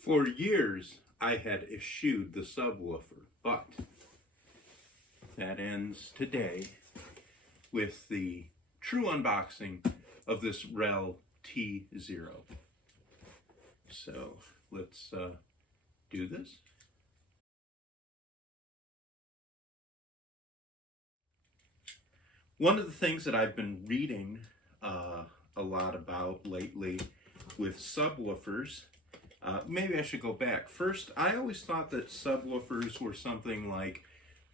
For years, I had eschewed the subwoofer, but that ends today with the true unboxing of this REL T0. So let's do this. One of the things that I've been reading a lot about lately with subwoofers, maybe I should go back. First, I always thought that subwoofers were something like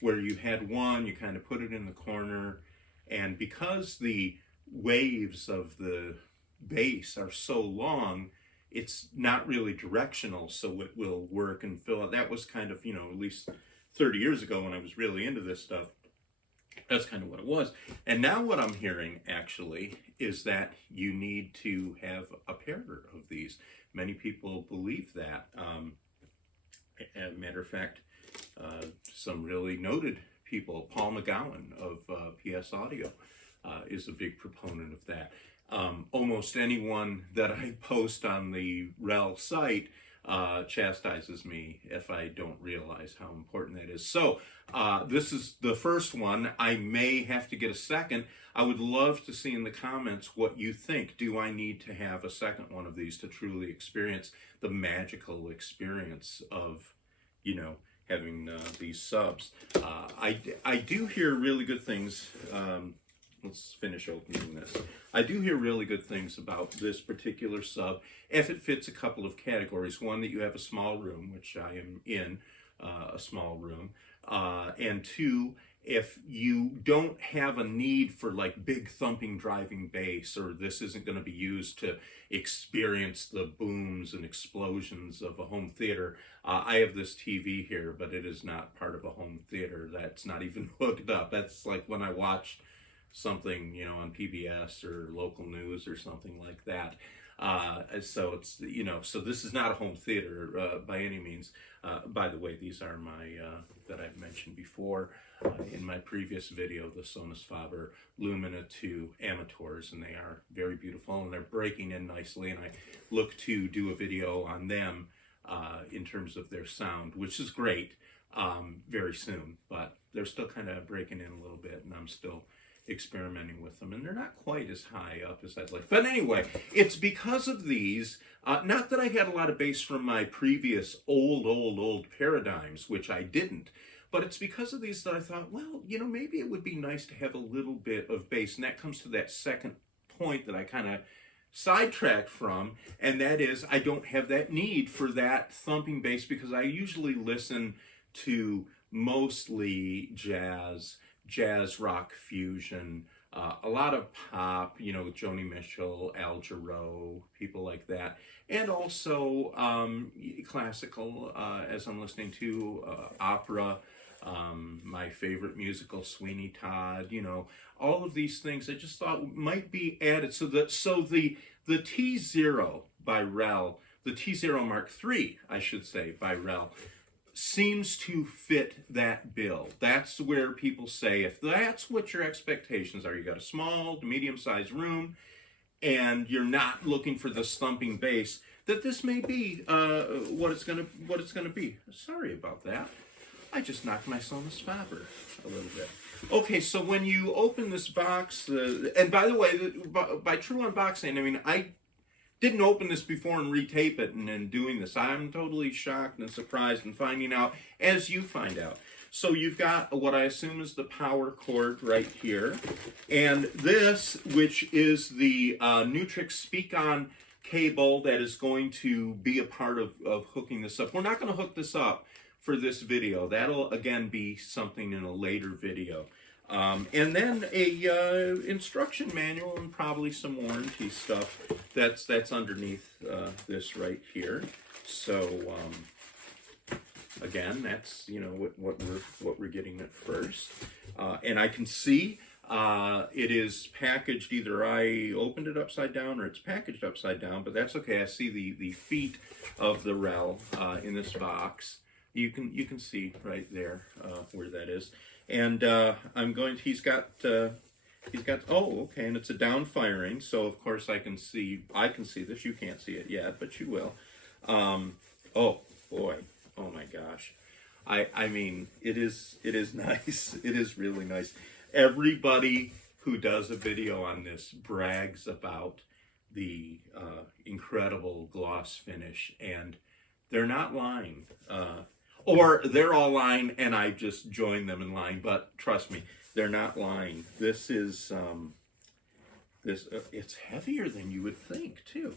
where you had one, you kind of put it in the corner, and because the waves of the bass are so long, it's not really directional, so it will work and fill out. That was kind of, at least 30 years ago when I was really into this stuff. That's kind of what it was. And now what I'm hearing, actually, is that you need to have a pair of these. Many people believe that. As a matter of fact, some really noted people, Paul McGowan of PS Audio, is a big proponent of that. Almost anyone that I post on the REL site chastises me if I don't realize how important that is. So this is the first one. I may have to get a second. I would love to see in the comments what you think. Do I need to have a second one of these to truly experience the magical experience of, having these subs? I do hear really good things. Let's finish opening this. I do hear really good things about this particular sub if it fits a couple of categories. One, that you have a small room, which I am in a small room. And two, if you don't have a need for like big thumping driving bass, or this isn't going to be used to experience the booms and explosions of a home theater. I have this TV here, but it is not part of a home theater. That's not even hooked up. That's like when I watch something, on PBS or local news or something like that. So it's, so this is not a home theater by any means. By the way, these are my, that I've mentioned before in my previous video, the Sonus Faber Lumina 2 Amateurs, and they are very beautiful and they're breaking in nicely, and I look to do a video on them in terms of their sound, which is great, very soon, but they're still kind of breaking in a little bit, and I'm still experimenting with them, and they're not quite as high up as I'd like. But anyway, it's because of these, not that I had a lot of bass from my previous old paradigms, which I didn't, but it's because of these that I thought, well, maybe it would be nice to have a little bit of bass. And that comes to that second point that I kind of sidetracked from, and that is I don't have that need for that thumping bass because I usually listen to mostly jazz rock fusion, a lot of pop, Joni Mitchell, Al Jarreau, people like that, and also classical, as I'm listening to opera, my favorite musical, Sweeney Todd, all of these things I just thought might be added. So the T0 by REL, the T0 MkIII, I should say, by REL, seems to fit that bill. That's where people say, if that's what your expectations are, you got a small to medium-sized room, and you're not looking for this thumping bass, that this may be what it's gonna be. Sorry about that. I just knocked my Sonus Faber a little bit. Okay, so when you open this box, and by the way, by true unboxing, I mean I didn't open this before and retape it and then doing this. I'm totally shocked and surprised and finding out as you find out. So you've got what I assume is the power cord right here. And this, which is the Nutrix Speak-On cable that is going to be a part of hooking this up. We're not going to hook this up for this video. That'll, again, be something in a later video. And then a instruction manual and probably some warranty stuff that's underneath this right here. So again, that's what we're getting at first. And I can see it is packaged. Either I opened it upside down or it's packaged upside down, but that's okay. I see the feet of the REL in this box. You can see right there where that is. And he's got, oh, okay, and it's a down firing, so of course I can see this. You can't see it yet, but you will. Oh boy, oh my gosh. I mean, it is nice. It is really nice. Everybody who does a video on this brags about the incredible gloss finish, and they're not lying. Or they're all lying and I just joined them in lying, but trust me, they're not lying. This is, it's heavier than you would think too.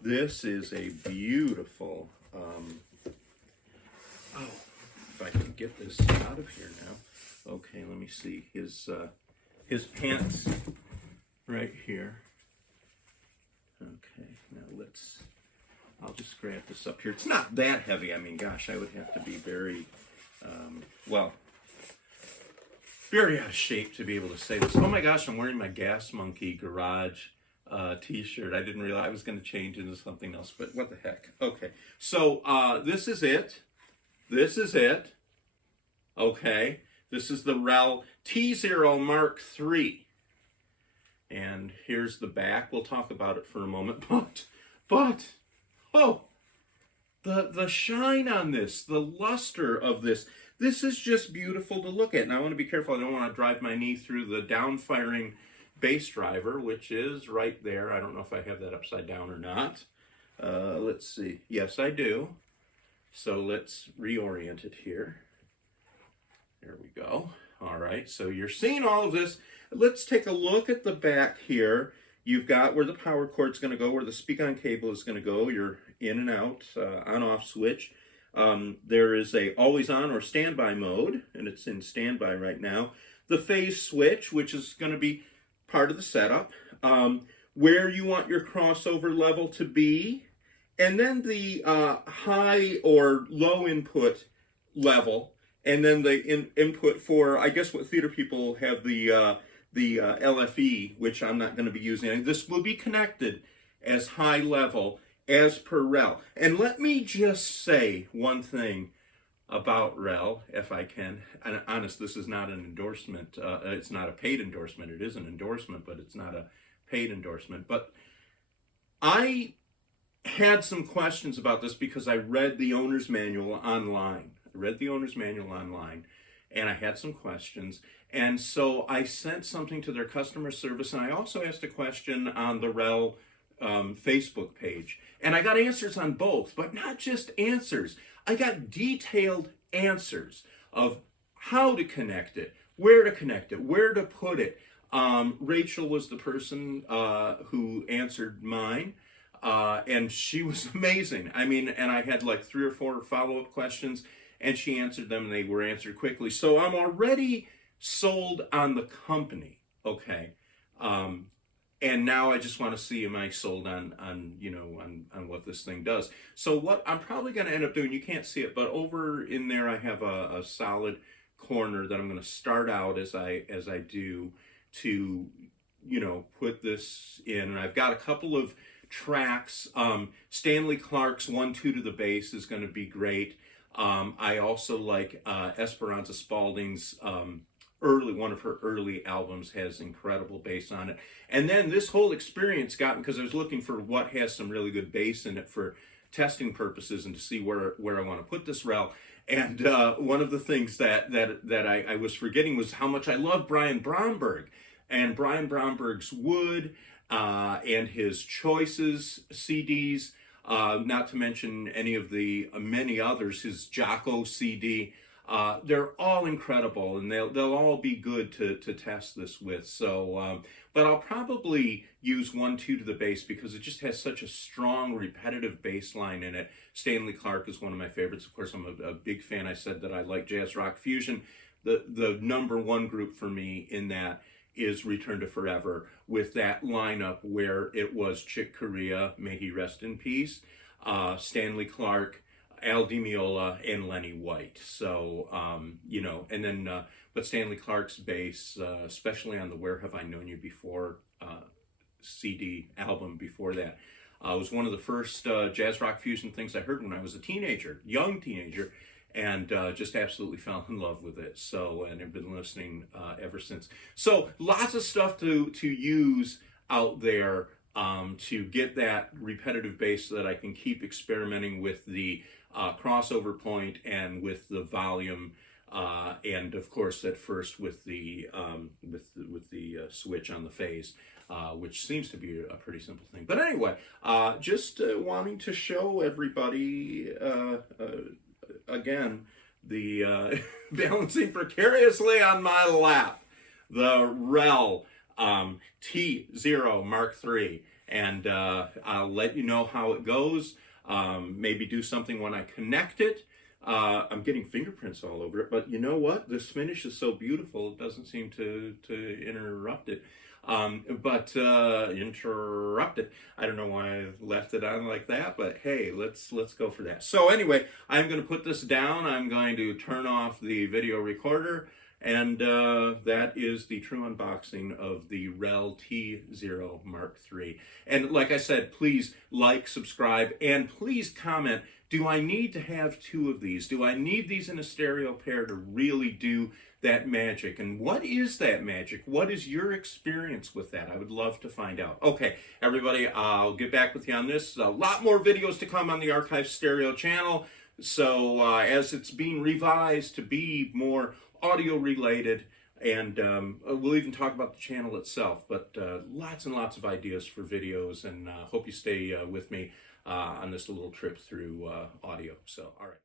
This is a beautiful, oh, if I can get this out of here now. Okay, let me see. His pants right here. Okay, now I'll just grab this up here. It's not that heavy. I mean, gosh, I would have to be very, well, very out of shape to be able to say this. Oh my gosh, I'm wearing my Gas Monkey Garage t-shirt. I didn't realize I was going to change into something else, but what the heck. Okay, so this is it. This is it. Okay, this is the REL TZero MkIII. And here's the back. We'll talk about it for a moment, but, oh, the shine on this, the luster of this, this is just beautiful to look at. And I want to be careful. I don't want to drive my knee through the down-firing base driver, which is right there. I don't know if I have that upside down or not. Let's see. Yes, I do. So let's reorient it here. There we go. All right, so you're seeing all of this. Let's take a look at the back here. You've got where the power cord's going to go, where the speak-on cable is going to go. Your in and out, on-off switch. There is a always-on or standby mode, and it's in standby right now. The phase switch, which is going to be part of the setup. Where you want your crossover level to be. And then the high or low input level. And then the input for, I guess what theater people have the LFE, which I'm not going to be using. This will be connected as high level as per REL. And let me just say one thing about REL, if I can. And honest, this is not an endorsement. It's not a paid endorsement. It is an endorsement, but it's not a paid endorsement. But I had some questions about this because I read the owner's manual online. And I had some questions. And so I sent something to their customer service, and I also asked a question on the REL Facebook page. And I got answers on both, but not just answers. I got detailed answers of how to connect it, where to connect it, where to put it. Rachel was the person who answered mine. And she was amazing. I mean, and I had like 3 or 4 follow-up questions, and she answered them, and they were answered quickly. So I'm already sold on the company, okay? And now I just want to see, am I sold on what this thing does? So what I'm probably going to end up doing, you can't see it, but over in there I have a solid corner that I'm going to start out as I do to, put this in. And I've got a couple of tracks. Stanley Clark's 1-2 to the bass is going to be great. I also like Esperanza Spalding's one of her early albums has incredible bass on it. And then this whole experience got me, because I was looking for what has some really good bass in it for testing purposes and to see where I want to put this REL. And one of the things that I was forgetting was how much I love Brian Bromberg. And Brian Bromberg's Wood, and his Choices CDs, not to mention any of the many others, his Jocko CD. They're all incredible, and they'll all be good to test this with. So, but I'll probably use 1-2 to the bass because it just has such a strong, repetitive bass line in it. Stanley Clark is one of my favorites. Of course, I'm a big fan. I said that I like jazz rock fusion. The number one group for me in that is Return to Forever, with that lineup where it was Chick Corea, may he rest in peace, Stanley Clark, Al Di Meola, and Lenny White. So, and then, but Stanley Clark's bass, especially on the Where Have I Known You Before CD album before that, was one of the first jazz rock fusion things I heard when I was a young teenager, and just absolutely fell in love with it. So, and I've been listening ever since. So lots of stuff to use out there to get that repetitive bass so that I can keep experimenting with the crossover point and with the volume, and of course at first with the switch on the phase, which seems to be a pretty simple thing. But anyway, just wanting to show everybody again the balancing precariously on my lap, the REL T0 Mark III, and I'll let you know how it goes. Maybe do something when I connect it. I'm getting fingerprints all over it, but you know what? This finish is so beautiful, it doesn't seem to interrupt it. Interrupt it. I don't know why I left it on like that, but hey, let's go for that. So anyway, I'm going to put this down. I'm going to turn off the video recorder, and that is the true unboxing of the REL T0 Mark III. And like I said, please like, subscribe, and please comment. Do I need to have two of these? Do I need these in a stereo pair to really do that magic? And what is that magic? What is your experience with that? I would love to find out. Okay, everybody, I'll get back with you on this. A lot more videos to come on the Archive Stereo channel. So as it's being revised to be more audio related, and we'll even talk about the channel itself, but lots and lots of ideas for videos, and hope you stay with me on this little trip through audio. So, all right.